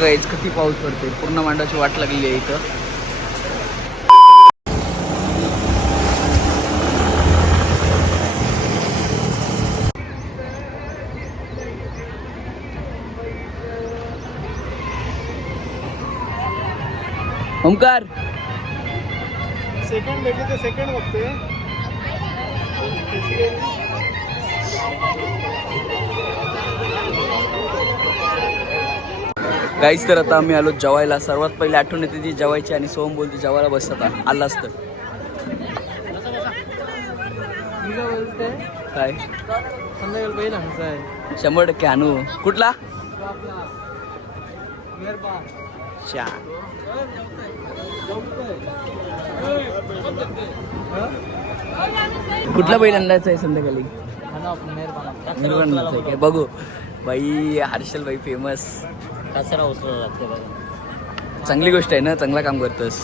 बघा हेच किती पाऊस पडते पूर्ण मांडाची वाट लागलेली आहे इथं. ओमकार सेकंड भेटले तर सेकंड बघते गाईच तर आता आम्ही आलो जेवायला. सर्वात पहिले आठवण येते ती जेवायची आणि सोहम बोलते जेवायला बसत आला असतं. काय? शंभर टक्के आणू. कुठला? कुठला बैल अंदाज आहे संध्याकाळी? निर्बंधाचं आहे काय? बघू. बाई हर्षल बाई फेमस कचरा उचलला लागते बघा. चांगली गोष्ट आहे ना चांगला काम करतोस.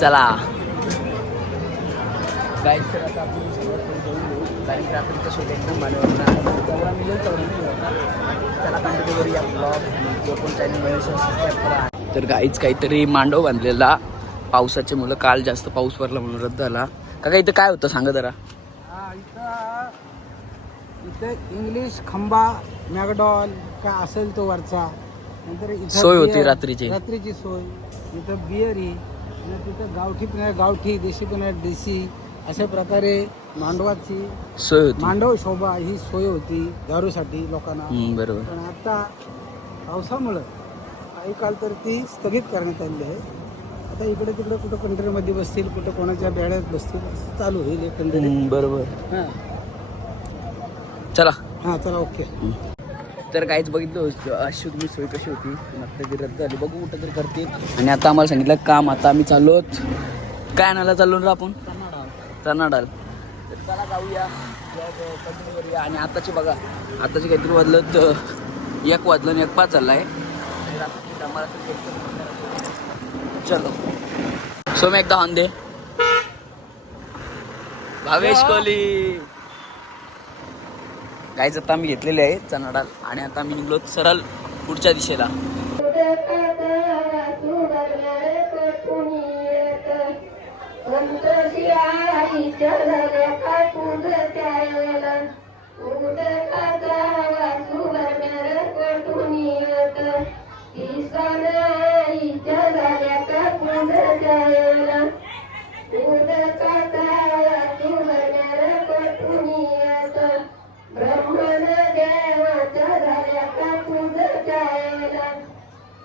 चला. काय तर आता आपण सुरुवात करून जाऊ कारण की रात्रीचा शूट एकदम मानवणार तेवढा मिळेल तेवढा नाही होणार. त्याला कंटिन्यू करूया ब्लॉग जो पण चॅनल मिळेल सबस्क्राईब करा. तर गाईच काहीतरी मांडव बांधलेला. पावसाचे मुलं काल जास्त पाऊस पडला म्हणून रद्द झाला. काका इथं काय होतं? सांगा जरा. इथं इथं इंग्लिश खंबा मॅकडॉल काय असेल तो वरचा. नंतर इथं सोय होती beer- रात्रीची. रात्रीची सोय. इथं बियर आणि तिथं गावठी पिण्या गावठी देशी पिण्या देशी अशा प्रकारे मांडवाची सोय होती. मांडव शोभा ही सोय होती दारूसाठी लोकांना. हम्म, बरोबर. पण आता पावसामुळं काही काल तर ती स्थगित करण्यात आली आहे. आता इकडे तिकडे कुठं कंट्रीमध्ये बसतील कुठं कोणाच्या बेड्यात बसतील असं चालू होईल एकंदरीत हम्म, बरोबर. हां. चला. हां चला ओके. तर काहीच बघितलं अशी तुम्ही सोय कशी होती. मात्र ती रद्द झाली. बघू कुठं तरी करते आणि आता आम्हाला सांगितलं काम आता आम्ही चाललोत काय आणायला चाललो रे आपण? चणा डाल तर चला जाऊया. करूया आणि आताचे बघा आताचे काहीतरी वाजलं तर एक वाजलं आणि एक पाच झाला आहे. चलो. सोम एकदा हॉन दे। भावेश कोहली। गाईच आता आम्ही घेतलेले आहे चणा डाल आणि आता आम्ही निघलो सरळ पुढच्या दिशेला.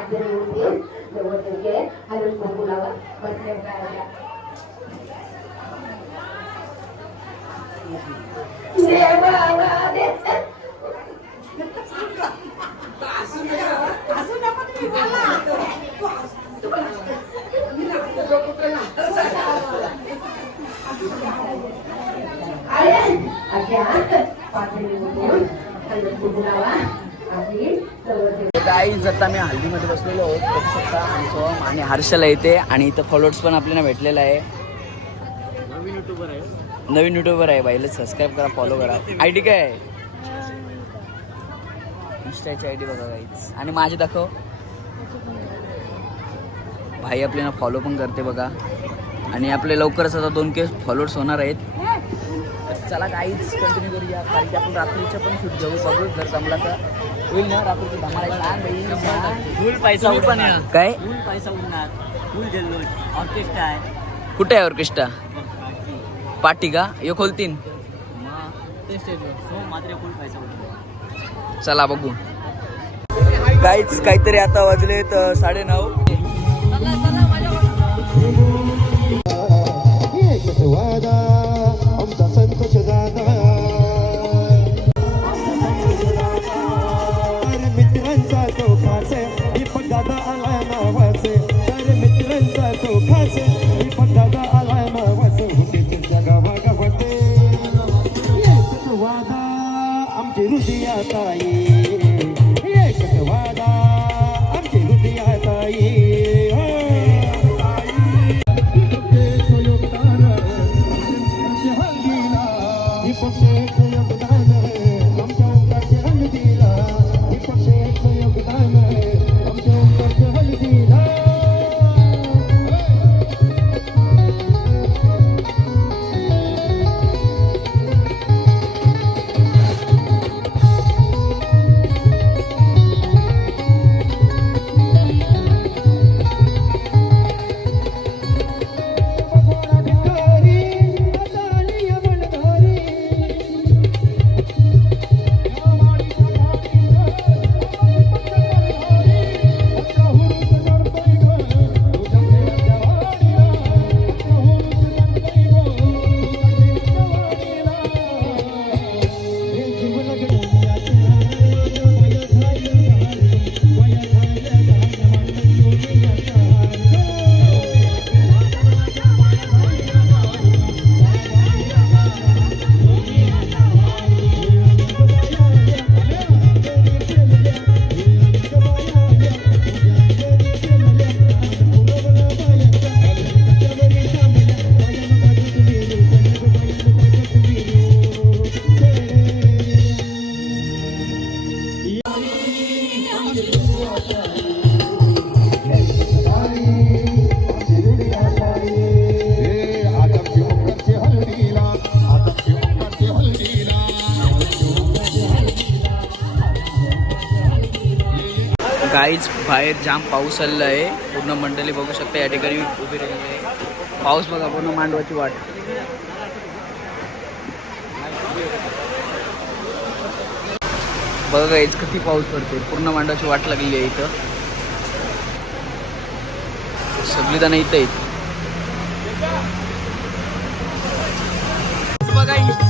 अगं पाच जण होती जवळ तुझे हलून कुंकुलावर बसले काय देवा दे अरे अशा पाच जण होती हलून कुंकुलावा आपली जवळ गाईज आता मी हल्दीमध्ये बसलेलो आहोत बघू शकता आणि सोहम आणि हर्षला येते आणि इथं फॉलोअर्स पण आपल्याला भेटलेला आहे. नवीन युट्यूबर आहे. नवीन युट्यूबर आहे बाईला सबस्क्राईब करा फॉलो करा. आय डी काय आहे? इंस्टाची आय डी बघा गाईज आणि माझी दाखव. भाई आपल्याला फॉलो पण करते बघा. आणि आपले लवकरच आता दोन केस फॉलोअर्स होणार आहेत. तर चला काहीच कंटिन्यू करूया. कारण की आपण रात्रीचं पण शूट घेऊ बघू जर जमला तर. होईल ना धमाला छान. फुल पैसा काय? फुल पैसा उडणार. फुल जल्लोष. ऑर्केस्ट्रा आहे. कुठे आहे ऑर्केस्ट्रा? पाठी का? यो खोलतीन. मग ते स्टेजवर. सो मात्र फुल पैसा उडणार. चला बघू. काहीच काहीतरी आता वाजलेत अं, साडेनऊ. आमची हृदयात गाईच बाहेर जाम पाऊस आलेला आहे पूर्ण मंडळी बघू शकता या ठिकाणी उभी राहिलेली आहे. पाऊस बघा पूर्ण मांडवाची वाट. बघा गाईच किती पाऊस पडते पूर्ण मांडवाची वाट लागलेली आहे इथं. सगळी जण इथं आहेत. बघा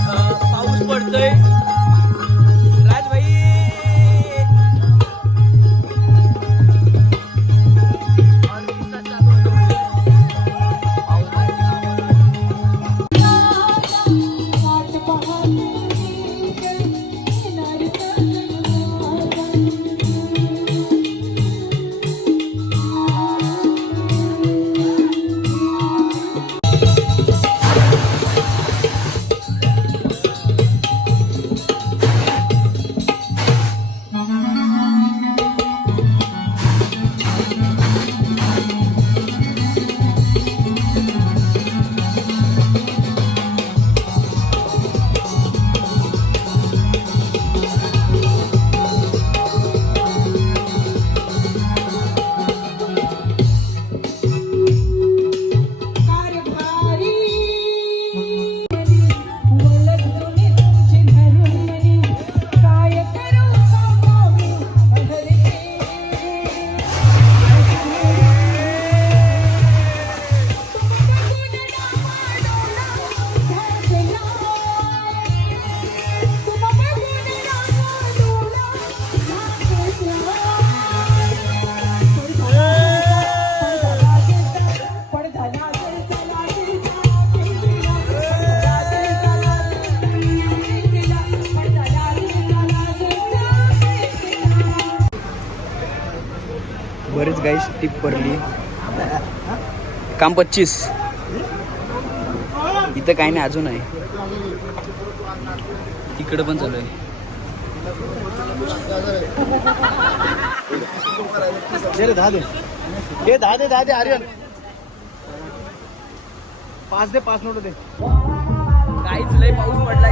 बरेच गाईस टिप पडली. काम पच्चीस. इथं काही नाही अजून आहे. तिकडं पण चालू आहे. दहा दे. दहा दे दहा दे आर्यन. पाच दे पाच नोट दे. काहीच लय पाऊस पडला